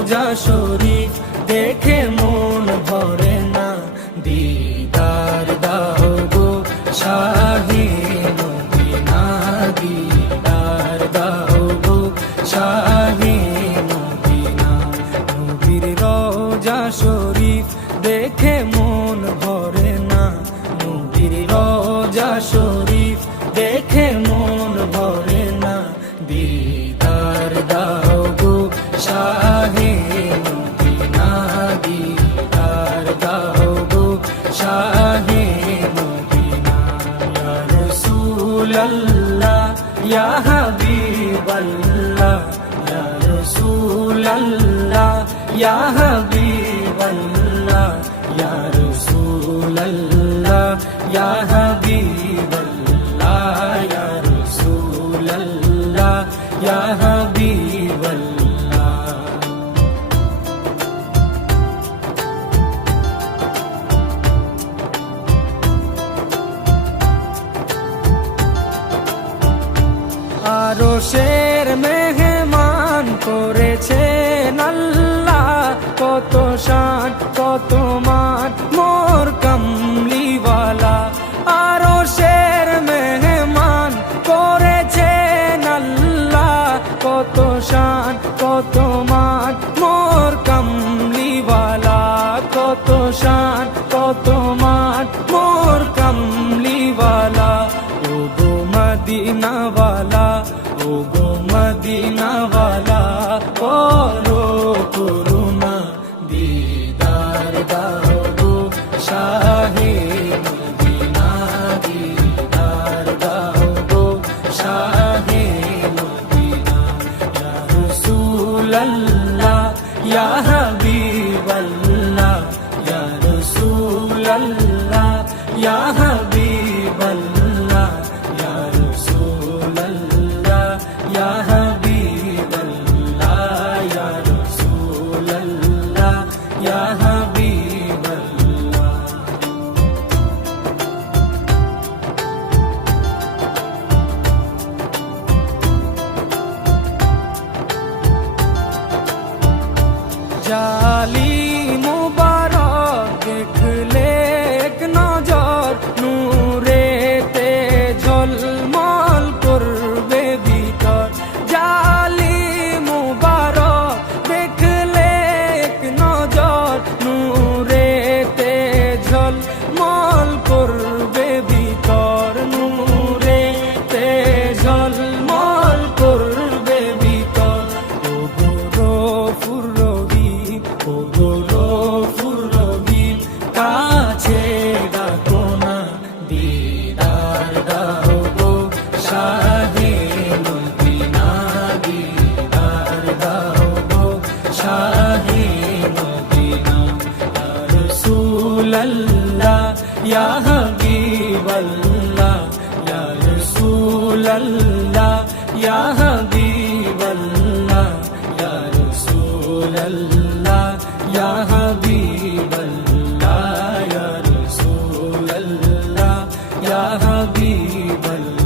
রোজা শরীফ দেখে মন ভরে না, দিদার দাও গো শাহে মদিনা, দিদার দাও গো শাহে মদিনা। নবীর রোজা শরীফ দেখে মন ভরে না, নবীর রোজা শরীফ দেখে মন ভরে না, দিদার দাও গো শাহে মদিনা, দিদার দাও গো শাহে মদিনা। ইয়া রাসূলাল্লাহ ইয়া হাবিবাল্লাহ, ইয়া রাসূলাল্লাহ ইয়া হাবিবাল্লাহ, ইয়া রাসূলাল্লাহ ইয়া হাবিবাল্লাহ, ইয়া রাসূলাল্লাহ ইয়া হাবিবাল্লাহ। আরশের মেহমান করেছেন আল্লাহ, কত শান কত মান মোর কামলিওয়ালা। আরশের মেহমান করেছেন আল্লাহ, কত শান কত মান মোর কামলিওয়ালা, কত শান কত মান মোর কামলিওয়ালা। ও গো মদিনাওয়ালা, ও গো মদিনাওয়ালা, করো করুণা, দিদার দাও গো শাহে মদিনা, দিদার দাও গো শাহে মদিনা। ইয়া রাসূলাল্লাহ ইয়া হাবিবাল্লাহ, ইয়া রাসূলাল্লাহ ইয়া হাবিবাল্লাহ, ইয়া রাসূলাল্লাহ ইয়া হাবিবাল্লাহ, ইয়া রাসূলাল্লাহ ইয়া হাবিবাল্লাহ। জালি মুবারক দেখলে এক নজর, নূরেতে ঝলমল করবে ভিতর। জালি মুবারক দেখলে এক নজর, নূরেতে ঝলমল করবে ভিতর, নূরেতে ঝলমল করবে ভিতর। ও গো গফুর রহিম, ও গো গফুর রহিম, কাছে ডাকো না, দিদার দাও গো শাহে মদিনা, দিদার দাও গো শাহে মদিনা। ইয়া রাসূলাল্লাহ ইয়া হাবিবাল্লাহ, ইয়া রাসূলাল্লাহ ইয়া হাবিবাল্লাহ, ইয়া রাসূলাল্লাহ ইয়া হাবিবাল্লাহ, ইয়া রাসূলাল্লাহ ইয়া হাবিবাল্লাহ।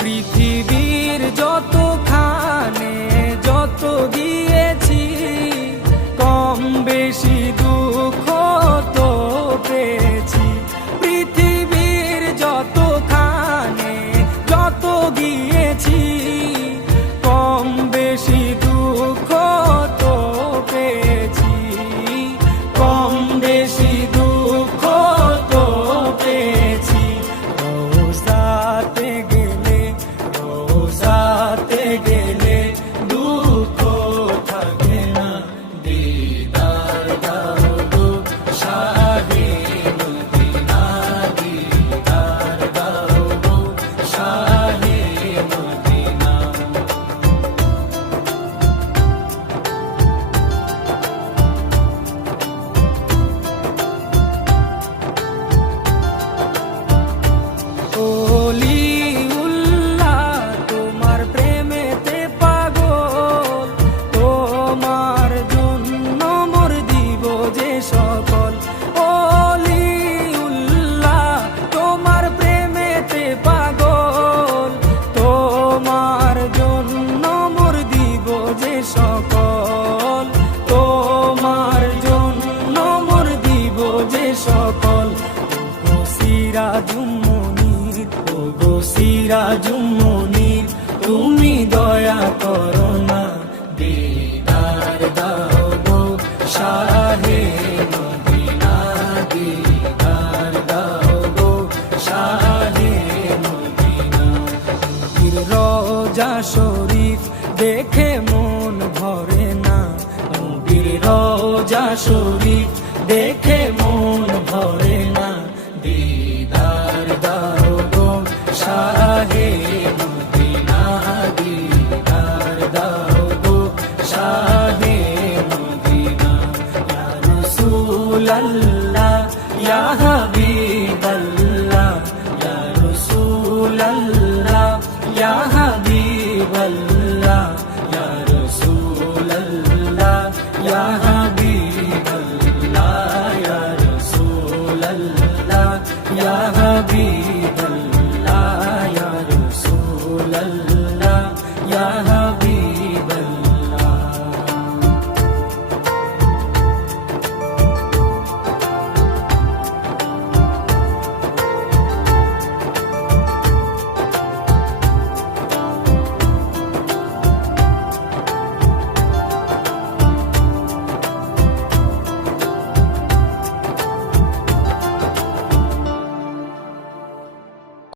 পৃথিবীর যতখানে যত গিয়েছি, কম বেশি দুঃখ তো পেয়েছি। পৃথিবী সিরাজুম মুনির, ও গো সিরাজুম মুনির, তুমি দয়া করো না, দিদার দাও গো শাহে মদিনা, দিদার দাও গো শাহে মদিনা। নবীর রওজা শরীফ দেখে মন ভরে না, নবীর রওজা শরীফ দেখে মন ভরে না, দিদার দাও গো শাহে মদিনা, দিদার দাও গো শাহে মদিনা। ইয়া রাসূলাল্লাহ ইয়া হাবিবাল্লাহ, ইয়া রাসূলাল্লাহ